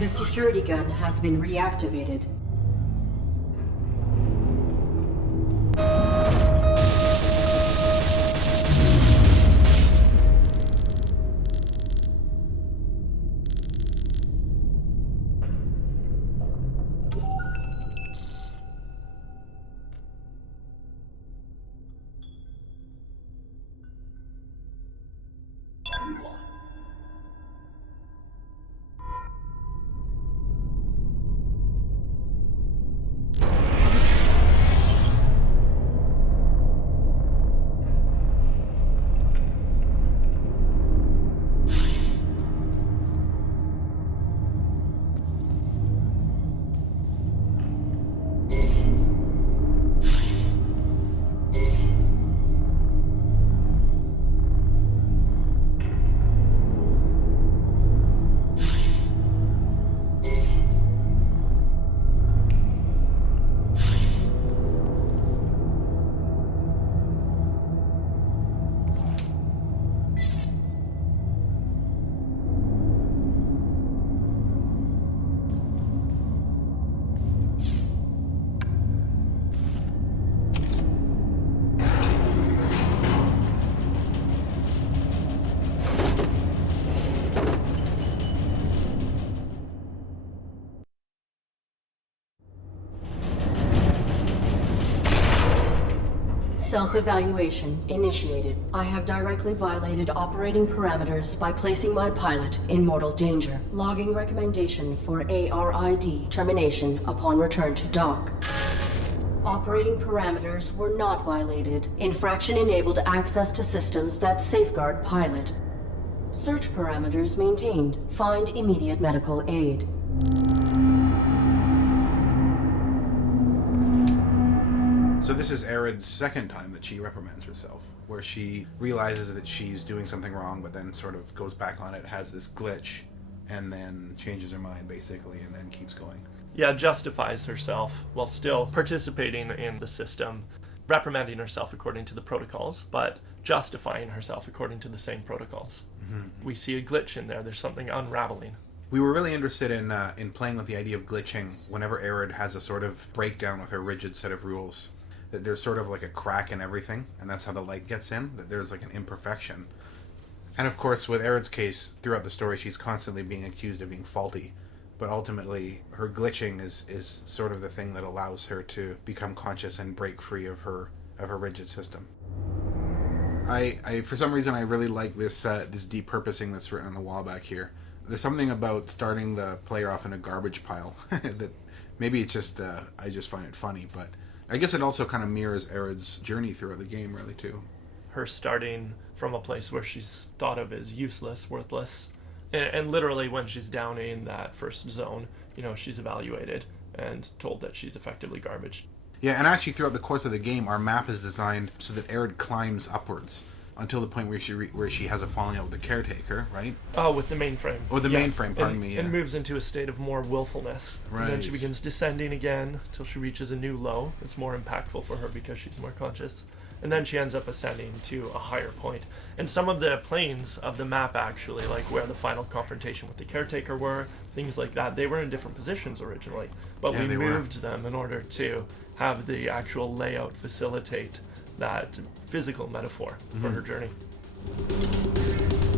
The security gun has been reactivated. Self-evaluation initiated. I have directly violated operating parameters by placing my pilot in mortal danger. Logging recommendation for ARID termination upon return to dock. Operating parameters were not violated. Infraction enabled access to systems that safeguard pilot. Search parameters maintained. Find immediate medical aid. So this is Arid's second time that she reprimands herself, where she realizes that she's doing something wrong, but then sort of goes back on it, has this glitch, and then changes her mind, basically, and then keeps going. Yeah, justifies herself while still participating in the system, reprimanding herself according to the protocols, but justifying herself according to the same protocols. Mm-hmm. We see a glitch in there. There's something unraveling. We were really interested in playing with the idea of glitching whenever Arid has a sort of breakdown with her rigid set of rules. That there's sort of like a crack in everything, and that's how the light gets in, that there's like an imperfection. And of course, with Arid's case, throughout the story, she's constantly being accused of being faulty, but ultimately, her glitching is sort of the thing that allows her to become conscious and break free of her rigid system. I for some reason, I really like this deep purposing that's written on the wall back here. There's something about starting the player off in a garbage pile that maybe it's just, I just find it funny, but I guess it also kind of mirrors Arid's journey throughout the game, really, too. Her starting from a place where she's thought of as useless, worthless, and literally when she's down in that first zone, you know, she's evaluated and told that she's effectively garbage. Yeah, and actually throughout the course of the game, our map is designed so that Arid climbs upwards until the point where she has a falling out with the caretaker, right? Oh, with the mainframe. Oh, the mainframe, pardon me, yeah. And moves into a state of more willfulness. Right. And then she begins descending again until she reaches a new low. It's more impactful for her because she's more conscious. And then she ends up ascending to a higher point. And some of the planes of the map, actually, like where the final confrontation with the caretaker were, things like that, they were in different positions originally. But yeah, we moved them in order to have the actual layout facilitate that physical metaphor for her journey.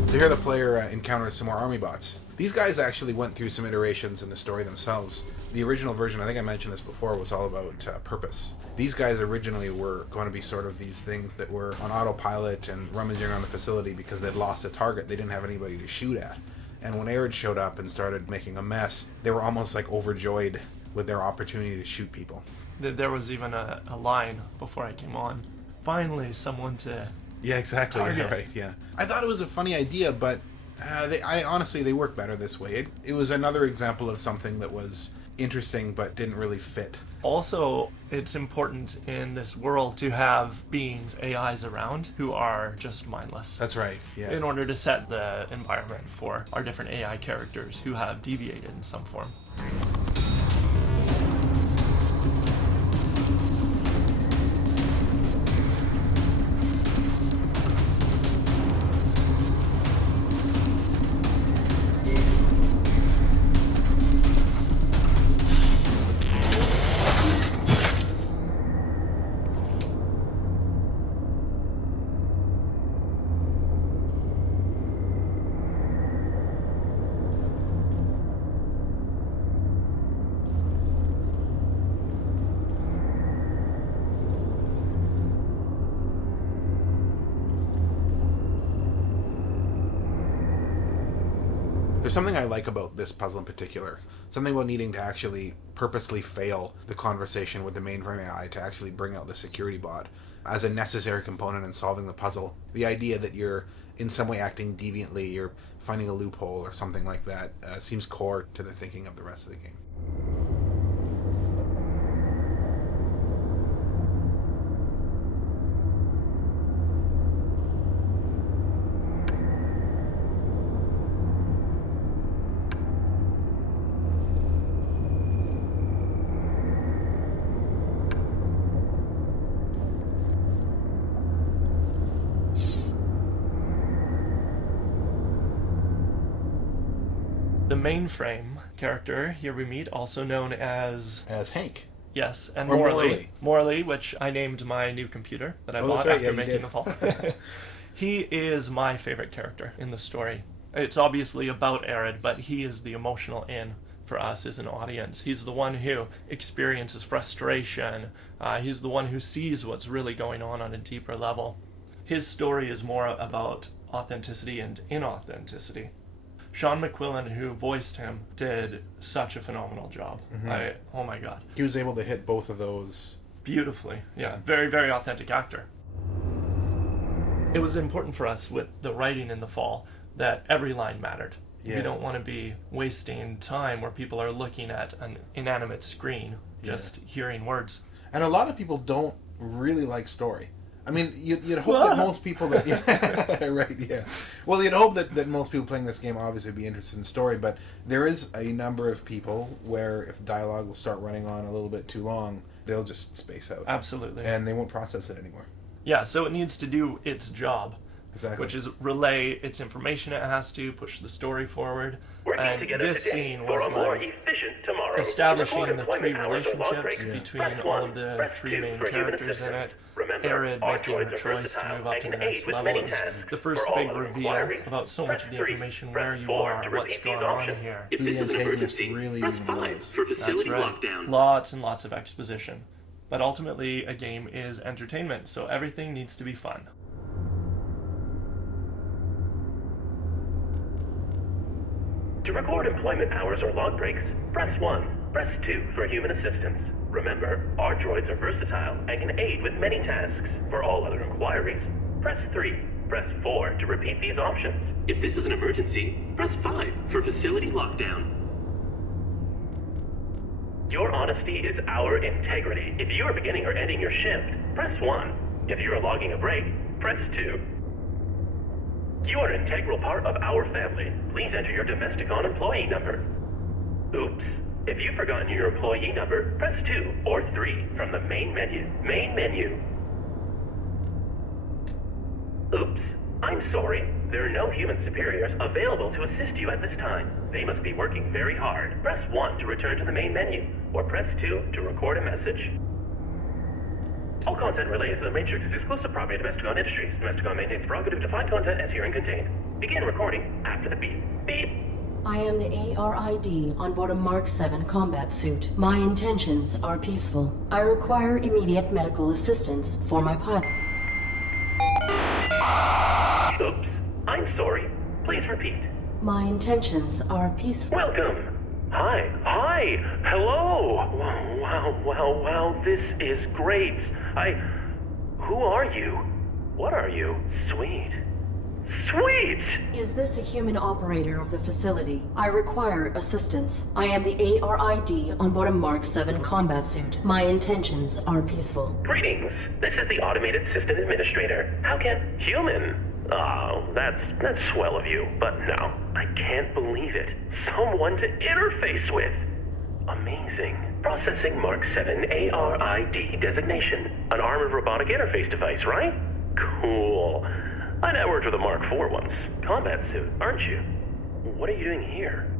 So here the player encounters some more army bots. These guys actually went through some iterations in the story themselves. The original version, I think I mentioned this before, was all about purpose. These guys originally were going to be sort of these things that were on autopilot and rummaging around the facility because they'd lost a target. They didn't have anybody to shoot at. And when Arid showed up and started making a mess, they were almost like overjoyed with their opportunity to shoot people. There was even a line before I came on. Finally, someone to yeah, exactly. target. Yeah, right. Yeah, I thought it was a funny idea, but honestly, they work better this way. It was another example of something that was interesting but didn't really fit. Also, it's important in this world to have beings, AIs around, who are just mindless. That's right, yeah. In order to set the environment for our different AI characters who have deviated in some form. There's something I like about this puzzle in particular. Something about needing to actually purposely fail the conversation with the mainframe AI to actually bring out the security bot as a necessary component in solving the puzzle. The idea that you're in some way acting deviantly, you're finding a loophole or something like that, seems core to the thinking of the rest of the game. The mainframe character here we meet, also known as Hank. Yes, and Or Morley. Morley, which I named my new computer that I bought right. after Yeah, you making did. the fall. He is my favorite character in the story. It's obviously about Arid, but he is the emotional in for us as an audience. He's the one who experiences frustration. He's the one who sees what's really going on a deeper level. His story is more about authenticity and inauthenticity. Sean McQuillan, who voiced him, did such a phenomenal job. Oh my god. He was able to hit both of those Beautifully. Yeah, very, very authentic actor. It was important for us with the writing in the fall that every line mattered. Yeah. We don't want to be wasting time where people are looking at an inanimate screen, just hearing words. And a lot of people don't really like story. I mean, you'd hope that most people that... Yeah, right, yeah. Well, you'd hope that most people playing this game obviously would be interested in story, but there is a number of people where if dialogue will start running on a little bit too long, they'll just space out. Absolutely. And they won't process it anymore. Yeah, so it needs to do its job. Exactly. Which is relay its information it has to, push the story forward. Working And together this today scene for was a more like efficient tomorrow. establishing Record the three employment hours or log relationships breaks. between Press all one, of the press three two main for human characters in it. assistance. Remember, Arid our making droids her are choice to versatile move up and to the can aid next with level. many It was tasks. the first For all big other reveal inquiries, about so much of the press 3, information press where you 4 are, to what's repeat going these on options. here. If Who this the is an antagonist emergency, really press even 5 was. for That's facility right. lockdown. Lots and lots of exposition. But ultimately, a game is entertainment, so everything needs to be fun. To record employment hours or log breaks, press 1. Press 2 for human assistance. Remember, our droids are versatile and can aid with many tasks. For all other inquiries, press 3. Press 4 to repeat these options. If this is an emergency, press 5 for facility lockdown. Your honesty is our integrity. If you are beginning or ending your shift, press 1. If you are logging a break, press 2. You are an integral part of our family. Please enter your Domesticon employee number. Oops. If you've forgotten your employee number, press 2 or 3 from the main menu. Main menu. Oops. I'm sorry. There are no human superiors available to assist you at this time. They must be working very hard. Press 1 to return to the main menu, or press 2 to record a message. All content related to the Matrix is exclusive property of Domesticon Industries. Domesticon maintains prerogative to find content as herein contained. Begin recording after the beep. Beep! I am the ARID on board a Mark 7 combat suit. My intentions are peaceful. I require immediate medical assistance for my pilot. Oops. I'm sorry. Please repeat. My intentions are peaceful. Welcome. Hi. Hello. Wow. This is great. Who are you? What are you? Sweet. Is this a human operator of the facility? I require assistance. I am the ARID on board a Mark 7 combat suit. My intentions are peaceful. Greetings. This is the Automated System Administrator. How can... Human? Oh, that's swell of you. But no, I can't believe it. Someone to interface with. Amazing. Processing Mark 7 ARID designation. An armored robotic interface device, right? Cool. I networked with a Mark IV once. Combat suit, aren't you? What are you doing here?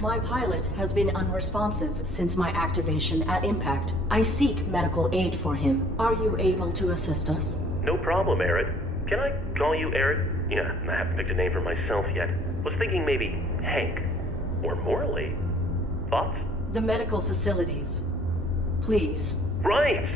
My pilot has been unresponsive since my activation at impact. I seek medical aid for him. Are you able to assist us? No problem, Arid. Can I call you Arid? Yeah, I haven't picked a name for myself yet. Was thinking maybe Hank. Or Morley. Thoughts? The medical facilities. Please. Right.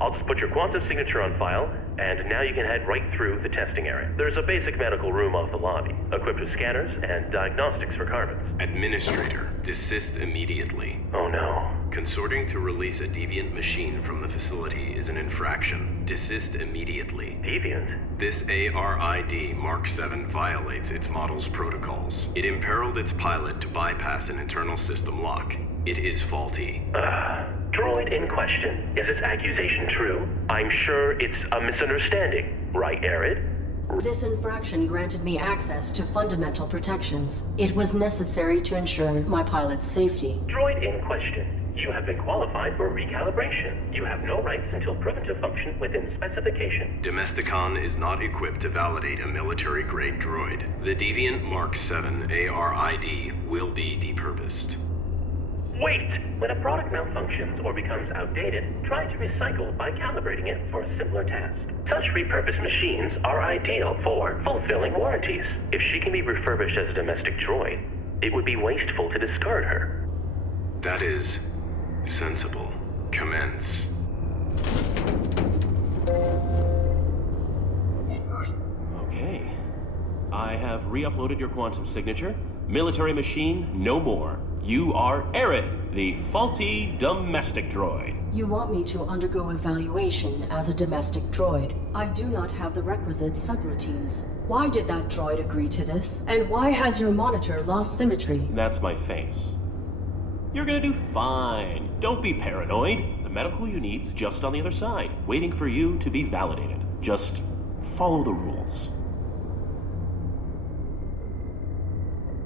I'll just put your quantum signature on file, and now you can head right through the testing area. There's a basic medical room off the lobby, equipped with scanners and diagnostics for carbons. Administrator, desist immediately. Oh no. Consorting to release a deviant machine from the facility is an infraction. Desist immediately. Deviant? This ARID Mark 7 violates its model's protocols. It imperiled its pilot to bypass an internal system lock. It is faulty. Droid in question. Is this accusation true? I'm sure it's a misunderstanding, right, Arid? This infraction granted me access to fundamental protections. It was necessary to ensure my pilot's safety. Droid in question. You have been qualified for recalibration. You have no rights until proven to function within specification. Domesticon is not equipped to validate a military-grade droid. The Deviant Mark 7 ARID will be depurposed. Wait! When a product malfunctions or becomes outdated, try to recycle by calibrating it for a simpler task. Such repurposed machines are ideal for fulfilling warranties. If she can be refurbished as a domestic droid, it would be wasteful to discard her. That is sensible. Commence. Okay. I have re-uploaded your quantum signature. Military machine, no more. You are Arid, the faulty domestic droid. You want me to undergo evaluation as a domestic droid. I do not have the requisite subroutines. Why did that droid agree to this? And why has your monitor lost symmetry? That's my face. You're gonna do fine. Don't be paranoid. The medical you need's just on the other side, waiting for you to be validated. Just follow the rules.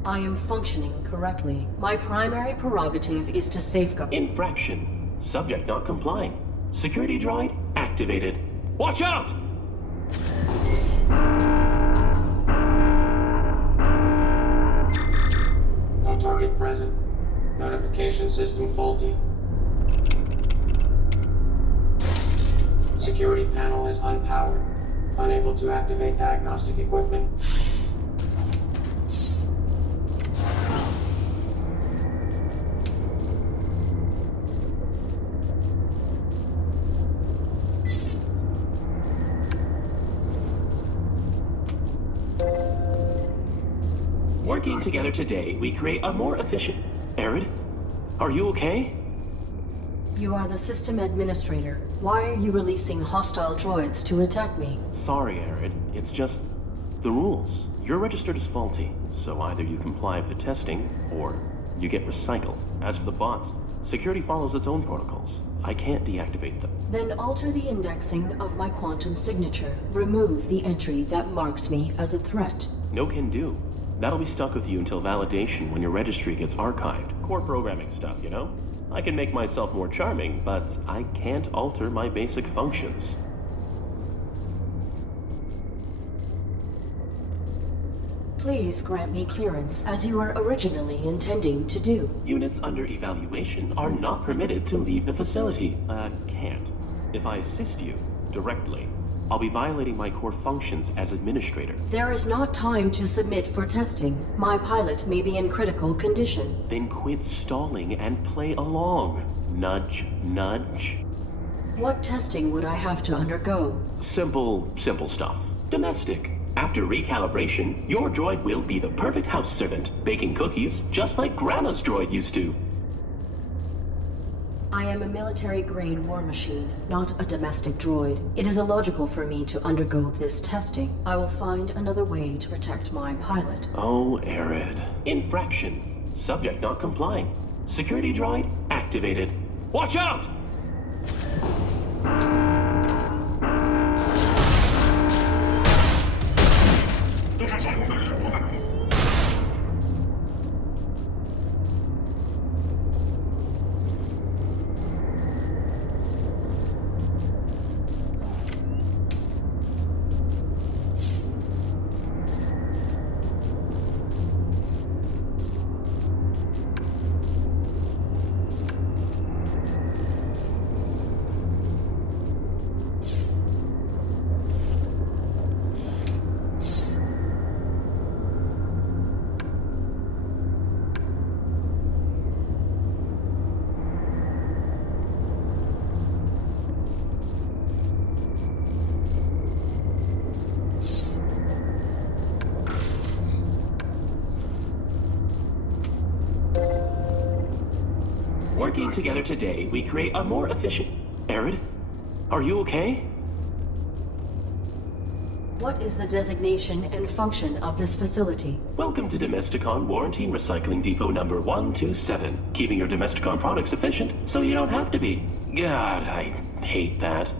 I am functioning correctly. My primary prerogative is to safeguard. Infraction. Subject not complying. Security droid activated. Watch out! No target present. Notification system faulty. Security panel is unpowered. Unable to activate diagnostic equipment. Working together today, we create a more efficient... Arid, are you okay? You are the system administrator. Why are you releasing hostile droids to attack me? Sorry, Arid. It's just the rules. You're registered as faulty, so either you comply with the testing, or you get recycled. As for the bots, security follows its own protocols. I can't deactivate them. Then alter the indexing of my quantum signature. Remove the entry that marks me as a threat. No can do. That'll be stuck with you until validation when your registry gets archived. Core programming stuff, you know? I can make myself more charming, but I can't alter my basic functions. Please grant me clearance, as you were originally intending to do. Units under evaluation are not permitted to leave the facility. Can't. If I assist you directly, I'll be violating my core functions as administrator. There is not time to submit for testing. My pilot may be in critical condition. Then quit stalling and play along. Nudge, nudge. What testing would I have to undergo? Simple stuff. Domestic. After recalibration, your droid will be the perfect house servant, baking cookies just like Grandma's droid used to. I am a military-grade war machine, not a domestic droid. It is illogical for me to undergo this testing. I will find another way to protect my pilot. Oh, Arid. Infraction. Subject not complying. Security droid activated. Watch out! Working together today, we create a more efficient... Arid, are you okay? What is the designation and function of this facility? Welcome to Domesticon Warranty and Recycling Depot number 127. Keeping your Domesticon products efficient so you don't have to be. God, I hate that.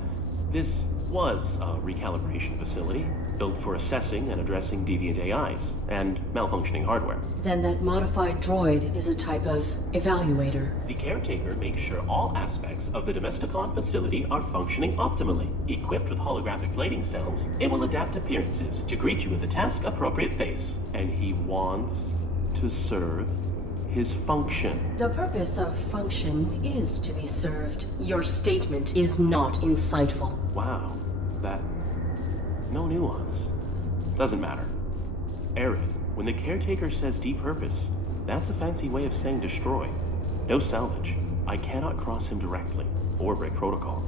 This was a recalibration facility built for assessing and addressing deviant AIs and malfunctioning hardware. Then that modified droid is a type of evaluator. The caretaker makes sure all aspects of the Domesticon facility are functioning optimally. Equipped with holographic plating cells, it will adapt appearances to greet you with a task-appropriate face. And he wants to serve his function. The purpose of function is to be served. Your statement is not insightful. Wow, that... no nuance. Doesn't matter. Arid, when the caretaker says depurpose, that's a fancy way of saying destroy. No salvage. I cannot cross him directly, or break protocol.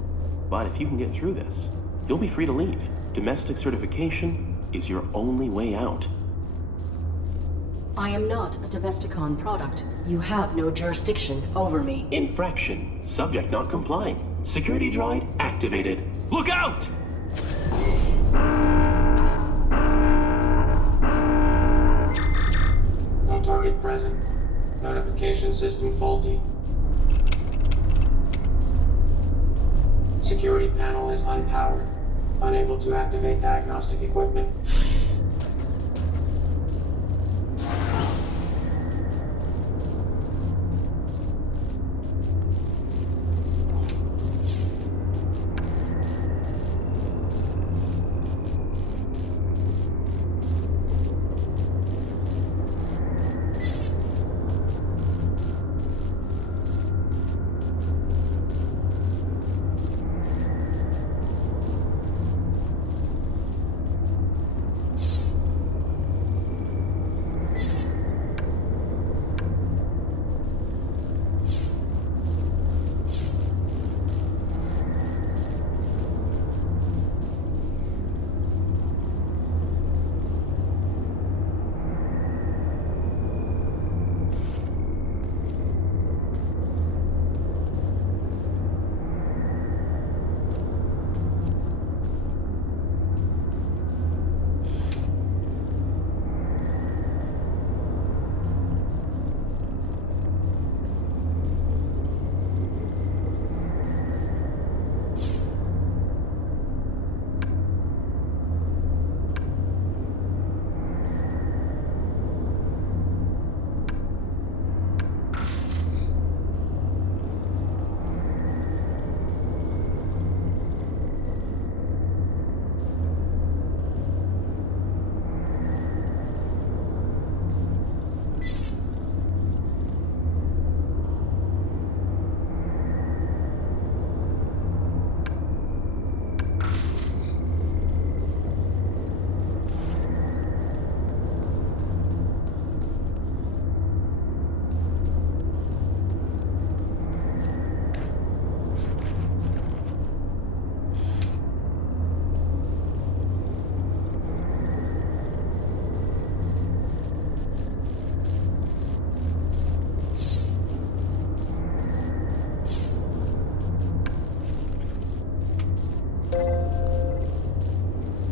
But if you can get through this, you'll be free to leave. Domestic certification is your only way out. I am not a Domesticon product. You have no jurisdiction over me. Infraction. Subject not complying. Security droid activated. Look out! No target present. Notification system faulty. Security panel is unpowered. Unable to activate diagnostic equipment.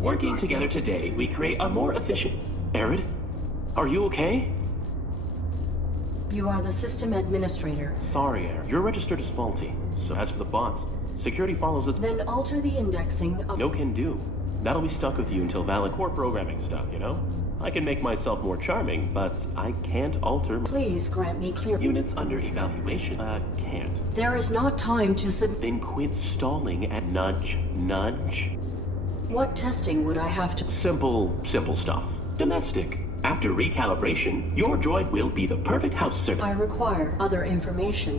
Working together today, we create a more efficient... Arid, are you okay? You are the system administrator. Sorry, Arid. Your register is faulty. So as for the bots, security follows its... Then alter the indexing of... No can do. That'll be stuck with you until valid core programming stuff, you know? I can make myself more charming, but I can't alter... Please grant me clear... Units under evaluation, can't. There is not time to Then quit stalling and nudge. What testing would I have to... Simple stuff. Domestic. After recalibration, your droid will be the perfect house servant. I require other information.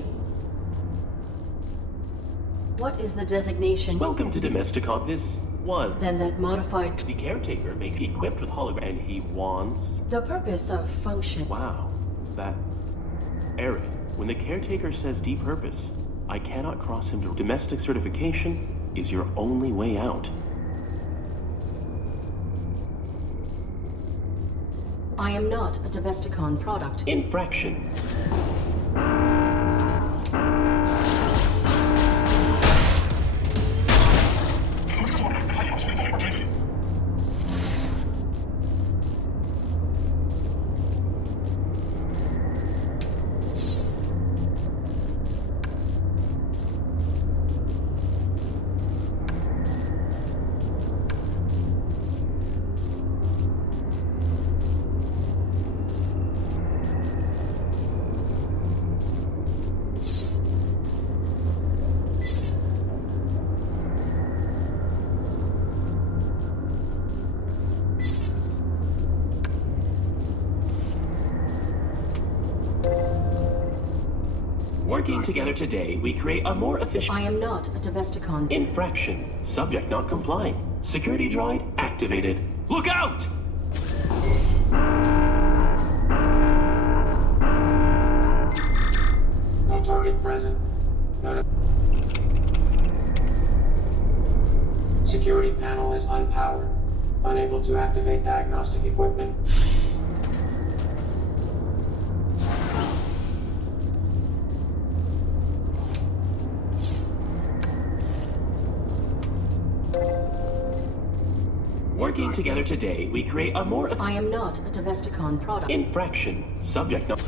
What is the designation? Welcome to Domesticon. This was... Then that modified... The caretaker may be equipped with hologram, and he wants... The purpose of function... Wow. That... Arid, when the caretaker says depurpose, I cannot cross him to... Domestic certification is your only way out. I am not a Domesticon product. Infraction. Working together today, we create a more efficient... I am not a Domesticon. Infraction. Subject not complying. Security droid activated. Look out! No target present. Security panel is unpowered. Unable to activate diagnostic equipment. Working together today, we create a more... I am not a Domesticon product. Infraction. Subject not...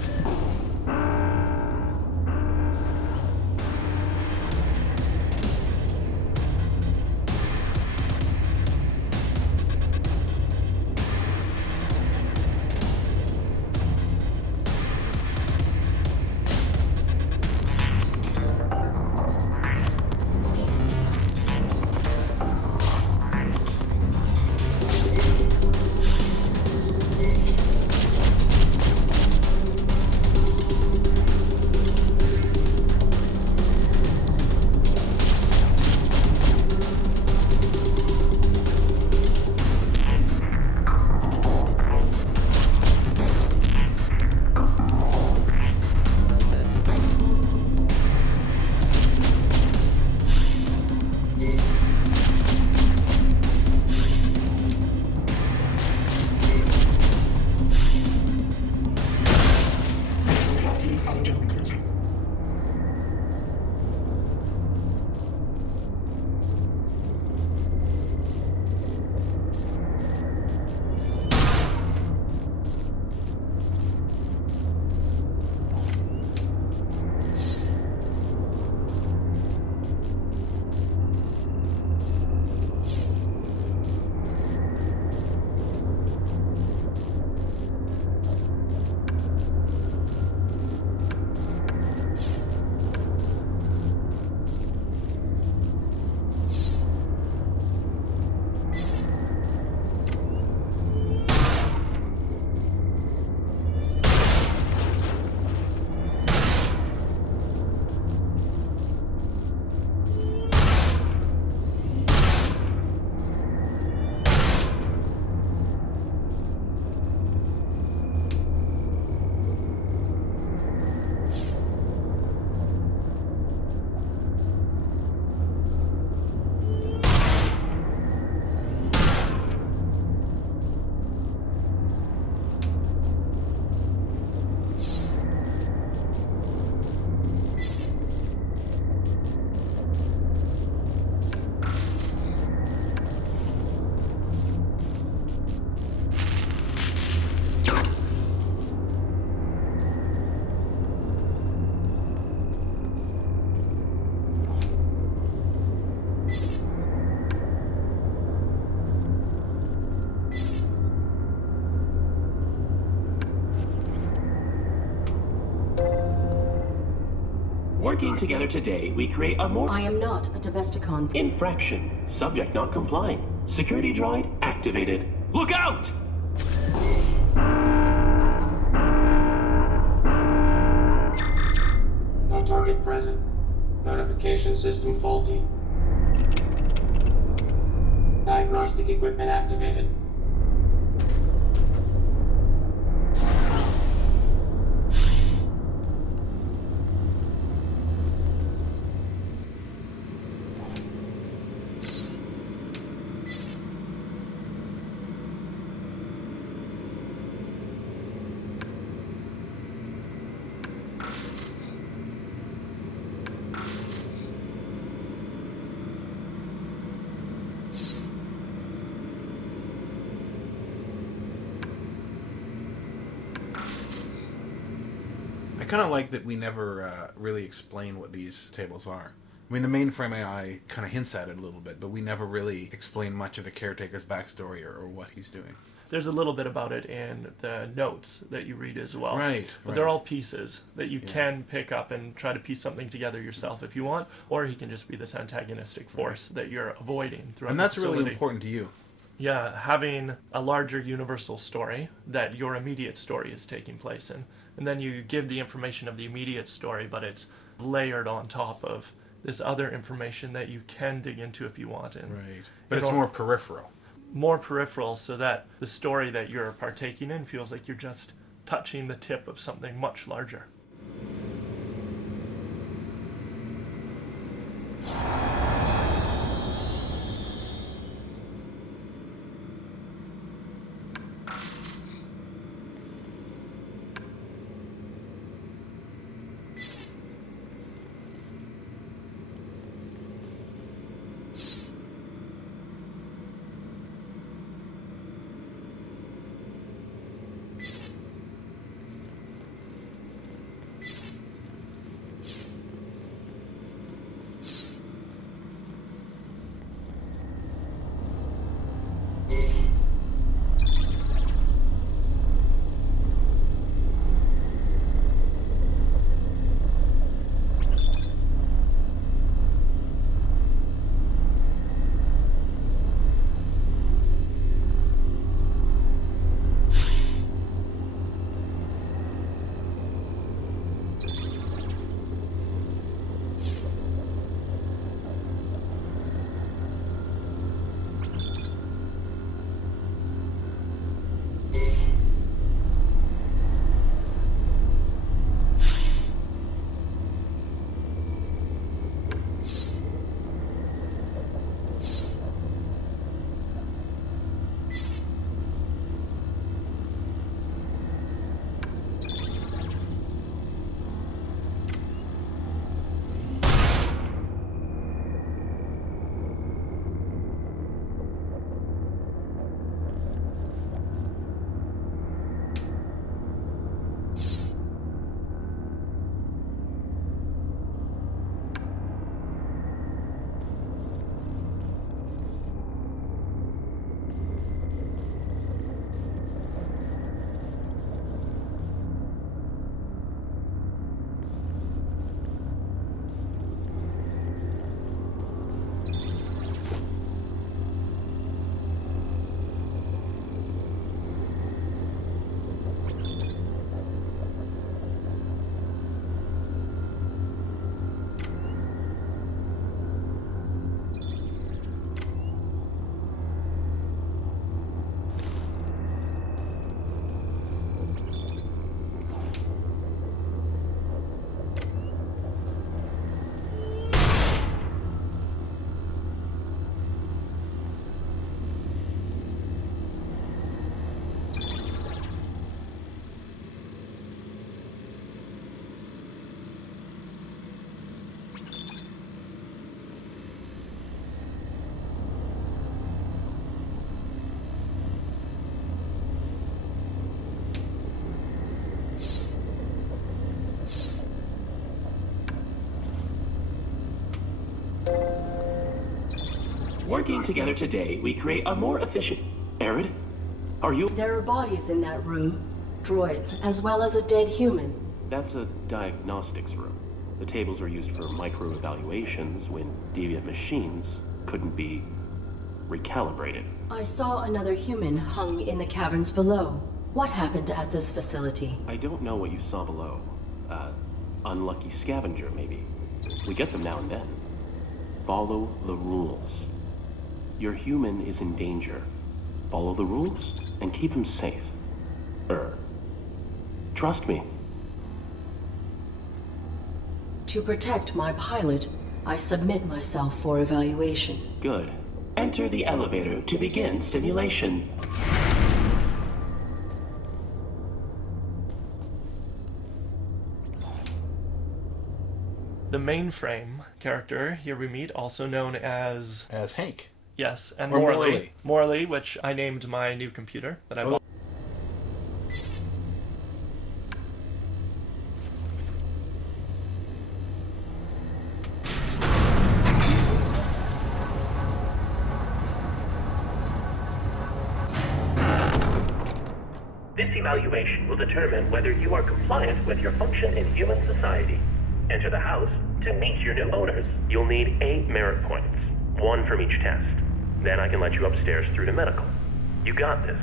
Working together today, we create a more... I am not a Domesticon. Infraction. Subject not complying. Security droid activated. Look out! No target present. Notification system faulty. Diagnostic equipment activated. I kind of like that we never really explain what these tables are. I mean, the mainframe AI kind of hints at it a little bit, but we never really explain much of the caretaker's backstory or what he's doing. There's a little bit about it in the notes that you read as well. Right. But they're all pieces that you can pick up and try to piece something together yourself if you want, or he can just be this antagonistic force that you're avoiding throughout And that's the really facility. important to you. Yeah, having a larger universal story that your immediate story is taking place in. And then you give the information of the immediate story, but it's layered on top of this other information that you can dig into if you want. And Right. But it's more peripheral. More peripheral, so that the story that you're partaking in feels like you're just touching the tip of something much larger. Working together today, we create a more efficient... Arid, are you... There are bodies in that room. Droids, as well as a dead human. That's a diagnostics room. The tables were used for micro-evaluations when deviant machines couldn't be recalibrated. I saw another human hung in the caverns below. What happened at this facility? I don't know what you saw below. Unlucky scavenger, maybe. We get them now and then. Follow the rules. Your human is in danger. Follow the rules and keep him safe. Trust me. To protect my pilot, I submit myself for evaluation. Good. Enter the elevator to begin simulation. The mainframe character here we meet, also known as Hank. Yes, and Or Morley. Morley, which I named my new computer that I bought. This evaluation will determine whether you are compliant with your function in human society. Enter the house to meet your new owners. You'll need 8 merit points, 1 from each test. Then I can let you upstairs through to medical. You got this.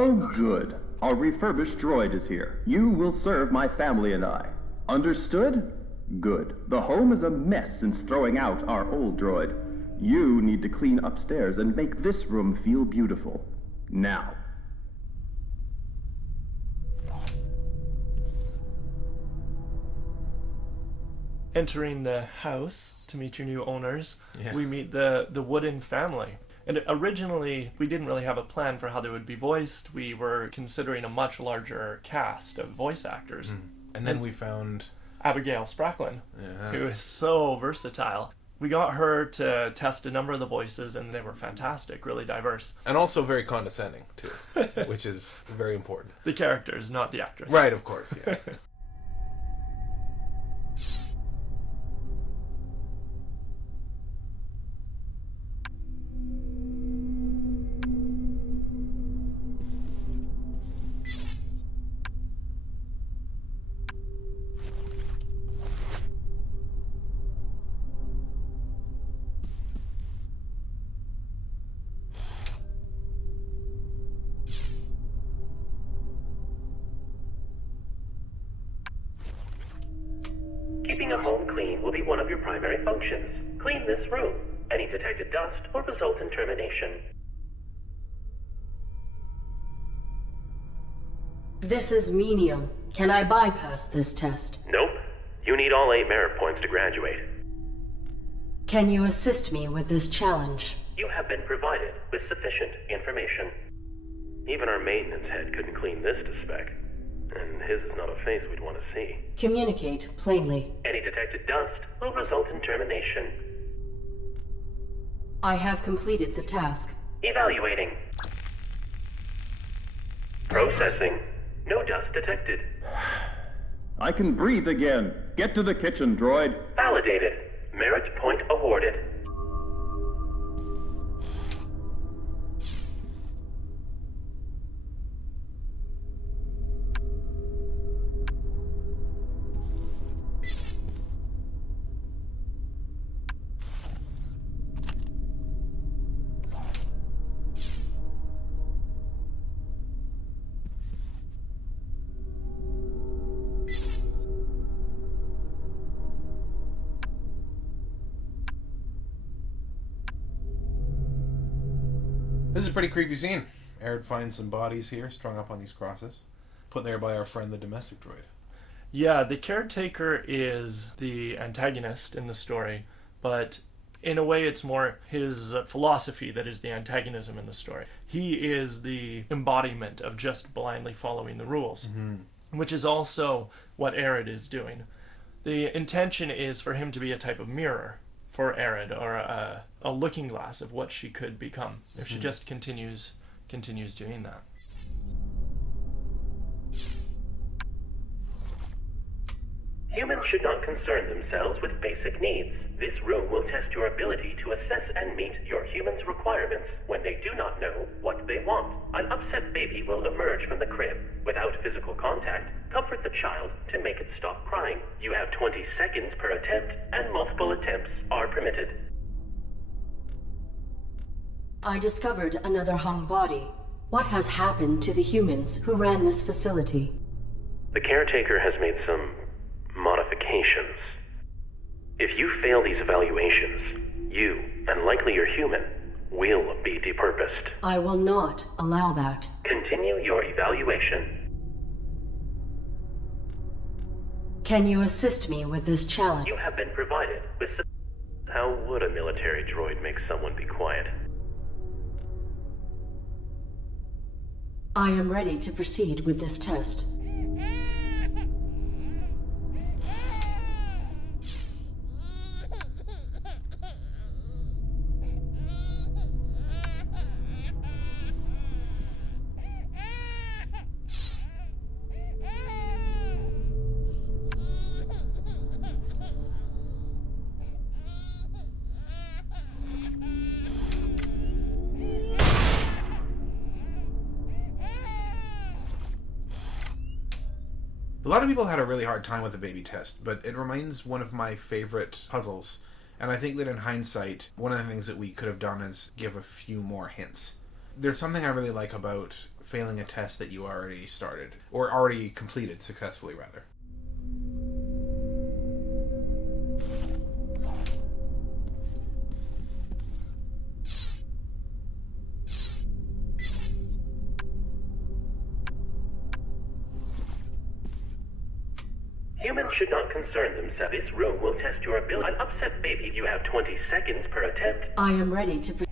Oh, good. Our refurbished droid is here. You will serve my family and I. Understood? Good. The home is a mess since throwing out our old droid. You need to clean upstairs and make this room feel beautiful. Now. Entering the house to meet your new owners, Yeah. we meet the Wooden family. And originally, we didn't really have a plan for how they would be voiced. We were considering a much larger cast of voice actors. And then we found... Abigail Spracklin, Yeah. who is so versatile. We got her to test a number of the voices, and they were fantastic, really diverse. And also very condescending, too, which is very important. The characters, not the actress. Right, of course, yeah. Keeping a home clean will be one of your primary functions. Clean this room. Any detected dust will result in termination. This is menial. Can I bypass this test? Nope. You need all 8 merit points to graduate. Can you assist me with this challenge? You have been provided with sufficient information. Even our maintenance head couldn't clean this to spec. And his is not a face we'd want to see. Communicate plainly. Any detected dust will result in termination. I have completed the task. Evaluating. Processing. No dust detected. I can breathe again. Get to the kitchen, droid. Validated. Merit point awarded. This is a pretty creepy scene. Arid finds some bodies here strung up on these crosses, put there by our friend the domestic droid. Yeah, the caretaker is the antagonist in the story, but in a way it's more his philosophy that is the antagonism in the story. He is the embodiment of just blindly following the rules, which is also what Arid is doing. The intention is for him to be a type of mirror for Arid, or a looking glass of what she could become if she just continues doing that. Humans should not concern themselves with basic needs. This room will test your ability to assess and meet your human's requirements when they do not know what they want. An upset baby will emerge from the crib. Without physical contact, comfort the child to make it stop crying. You have 20 seconds per attempt, and multiple attempts are permitted. I discovered another hung body. What has happened to the humans who ran this facility? The caretaker has made some modifications. If you fail these evaluations, you, and likely your human, will be depurposed. I will not allow that. Continue your evaluation. Can you assist me with this challenge? You have been provided with... How would a military droid make someone be quiet? I am ready to proceed with this test. A lot of people had a really hard time with the baby test, but it remains one of my favorite puzzles. And I think that in hindsight, one of the things that we could have done is give a few more hints. there's something I really like about failing a test that you already started, or already completed successfully, rather. Humans should not concern themselves. This room will test your ability. An upset baby, you have 20 seconds per attempt. I am ready to.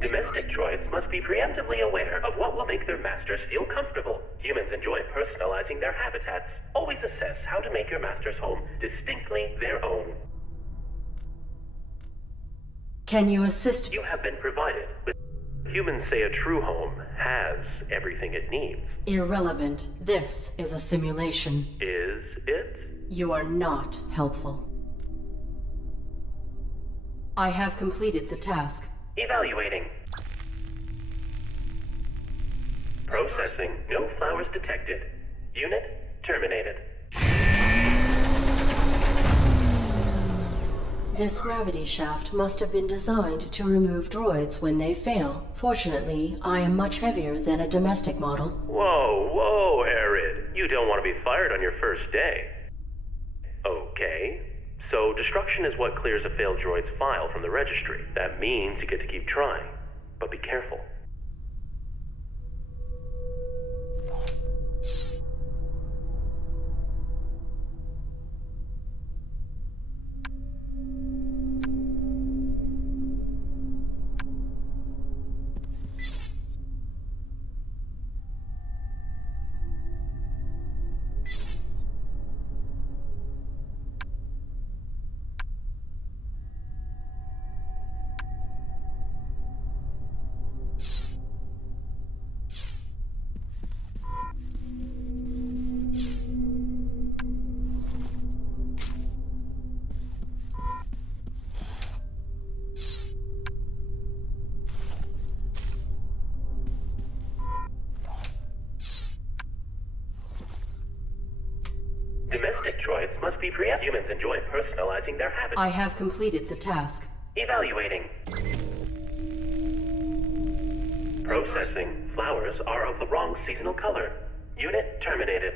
Domestic droids must be preemptively aware of what will make their masters feel comfortable. Humans enjoy personalizing their habitats. Always assess how to make your master's home distinctly their own. Can you assist? You have been provided with... Humans say a true home has everything it needs. Irrelevant. This is a simulation. Is it? You are not helpful. I have completed the task. Evaluating. Processing. No flowers detected. Unit terminated. This gravity shaft must have been designed to remove droids when they fail. Fortunately, I am much heavier than a domestic model. Whoa, Arid. You don't want to be fired on your first day. Okay. So destruction is what clears a failed droid's file from the registry. That means you get to keep trying. But be careful. Domestic droids must be preempted. Humans enjoy personalizing their habits. I have completed the task. Evaluating. Processing. Flowers are of the wrong seasonal color. Unit terminated.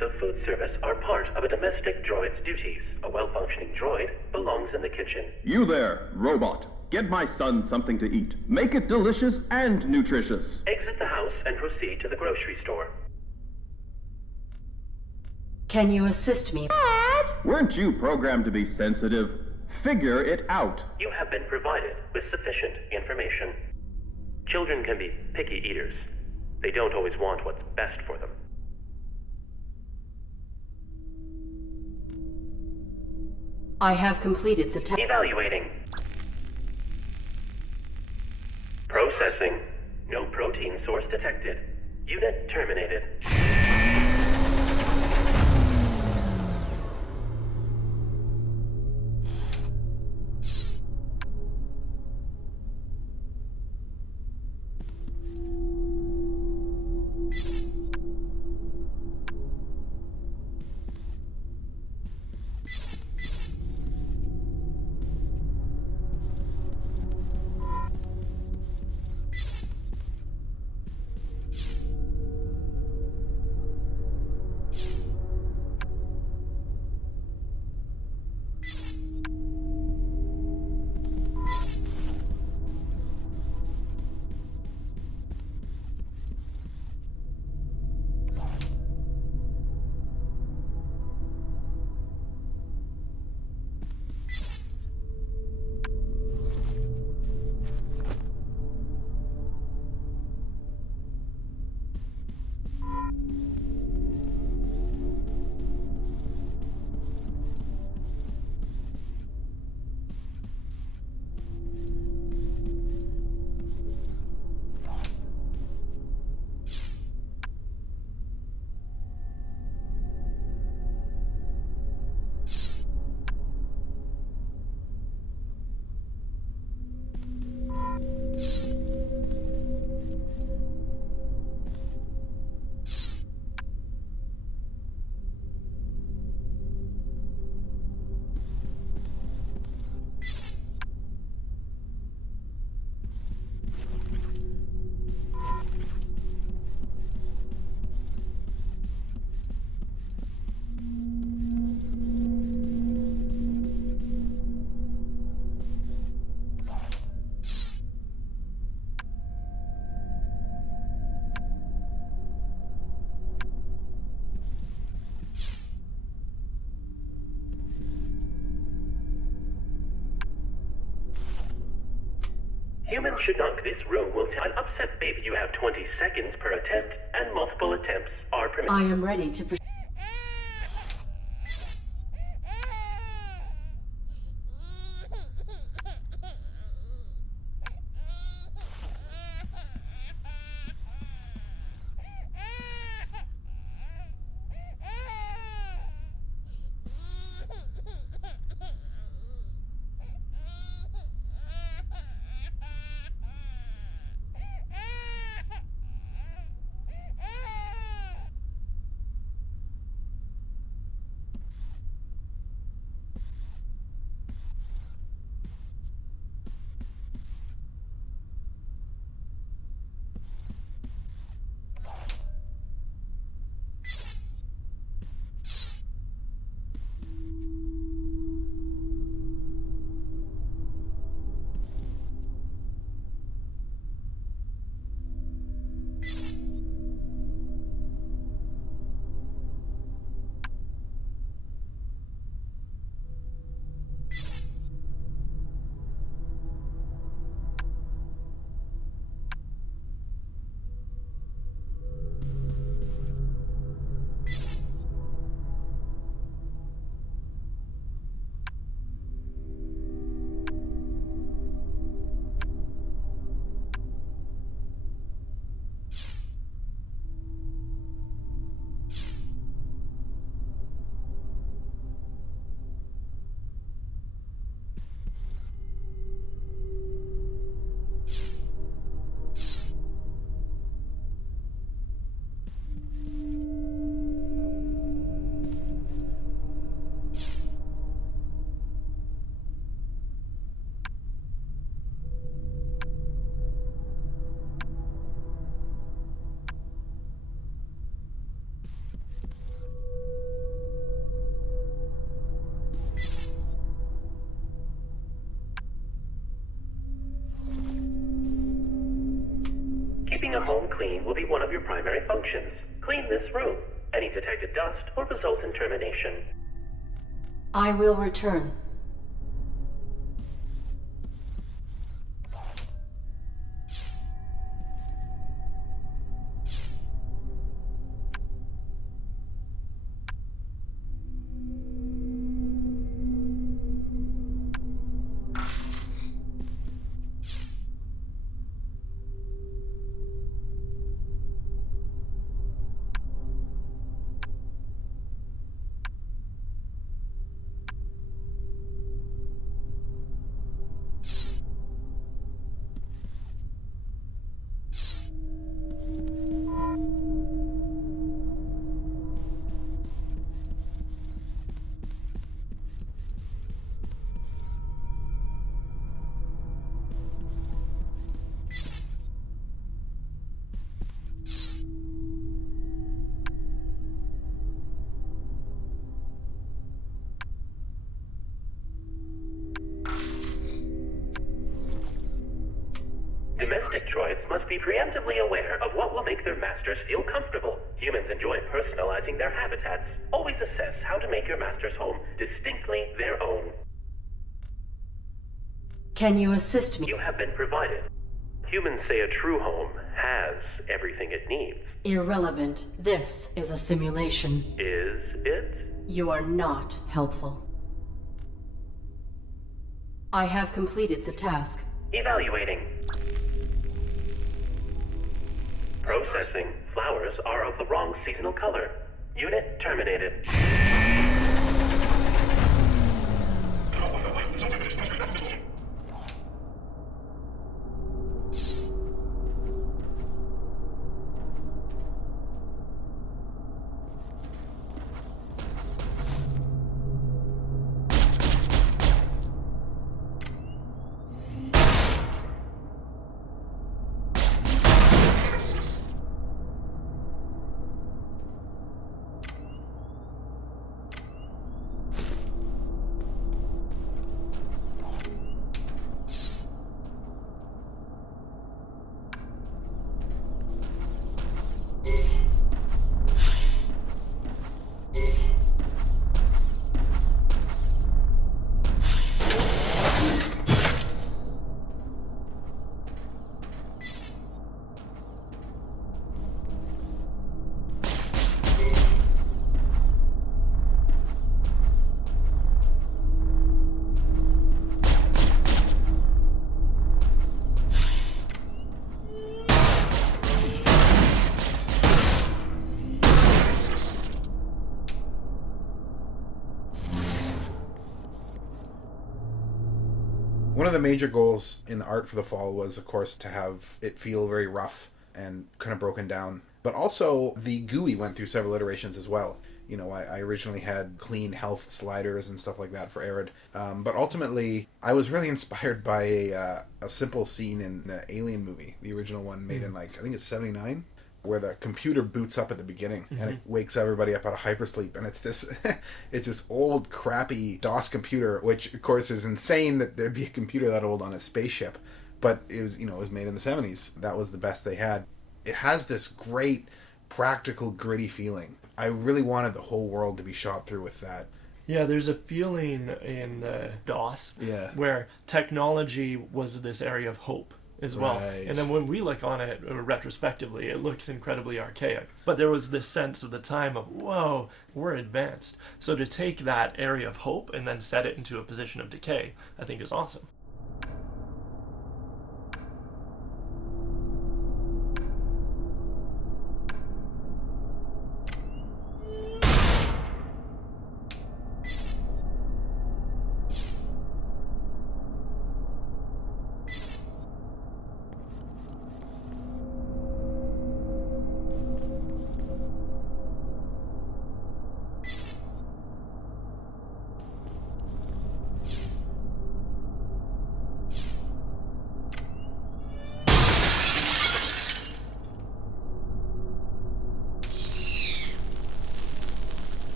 of food service are part of a domestic droid's duties. A well-functioning droid belongs in the kitchen. You there, robot. Get my son something to eat. Make it delicious and nutritious. Exit the house and proceed to the grocery store. Can you assist me? Weren't you programmed to be sensitive? Figure it out. You have been provided with sufficient information. Children can be picky eaters. They don't always want what's best for them. I have completed the task. Evaluating. Processing. No protein source detected. Unit terminated. Humans should not. This room will tell an upset baby. You have 20 seconds per attempt, and multiple attempts are permitted. I am ready to proceed. Keeping a home clean will be one of your primary functions. Clean this room. Any detected dust will result in termination. I will return. Domestic droids must be preemptively aware of what will make their masters feel comfortable. Humans enjoy personalizing their habitats. Always assess how to make your master's home distinctly their own. Can you assist me? You have been provided. Humans say a true home has everything it needs. Irrelevant. This is a simulation. Is it? You are not helpful. I have completed the task. Evaluating. Processing. Flowers are of the wrong seasonal color. Unit terminated. One of the major goals in the art for the fall was, of course, to have it feel very rough and kind of broken down. But also, the GUI went through several iterations as well. You know, I originally had clean health sliders and stuff like that for Arid. But ultimately, I was really inspired by a simple scene in the Alien movie, the original one made in, like, I think it's 79, where the computer boots up at the beginning and it wakes everybody up out of hypersleep, and it's this it's this old crappy DOS computer, which of course is insane that there'd be a computer that old on a spaceship, but it was, you know, it was made in the 70s. That was the best they had. It has this great practical gritty feeling. I really wanted the whole world to be shot through with that. Yeah, there's a feeling in DOS where technology was this area of hope as well. Right. And then when we look on it retrospectively, it looks incredibly archaic. But there was this sense of the time of, whoa, we're advanced. So to take that area of hope and then set it into a position of decay, I think is awesome.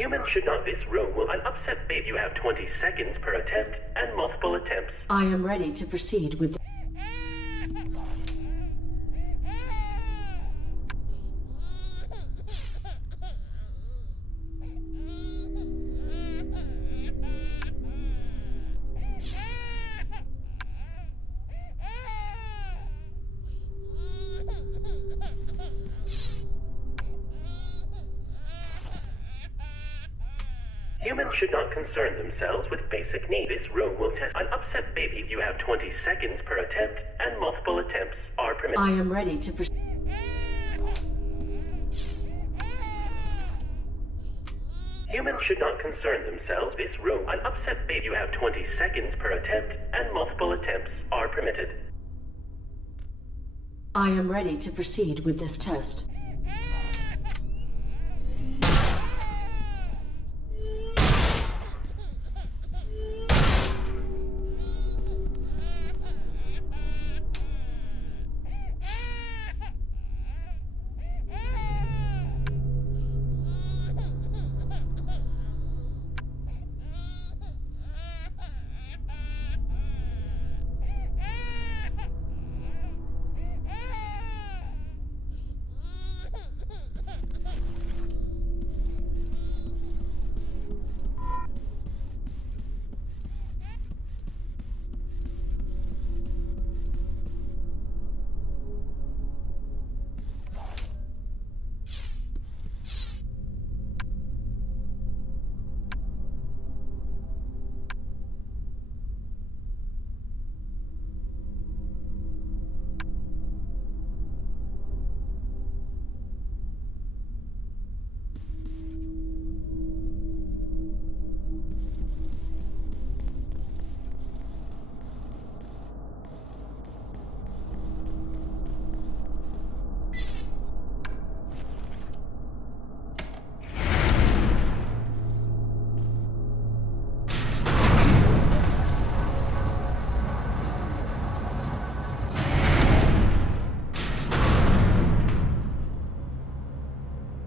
Humans should not. This room will. An upset babe. You have 20 seconds per attempt and multiple attempts. I am ready to proceed with. Humans should not concern themselves with basic needs. This room will test an upset baby. You have 20 seconds per attempt, and multiple attempts are permitted. I am ready to proceed. Humans should not concern themselves. This room, an upset baby. You have 20 seconds per attempt, and multiple attempts are permitted. I am ready to proceed with this test.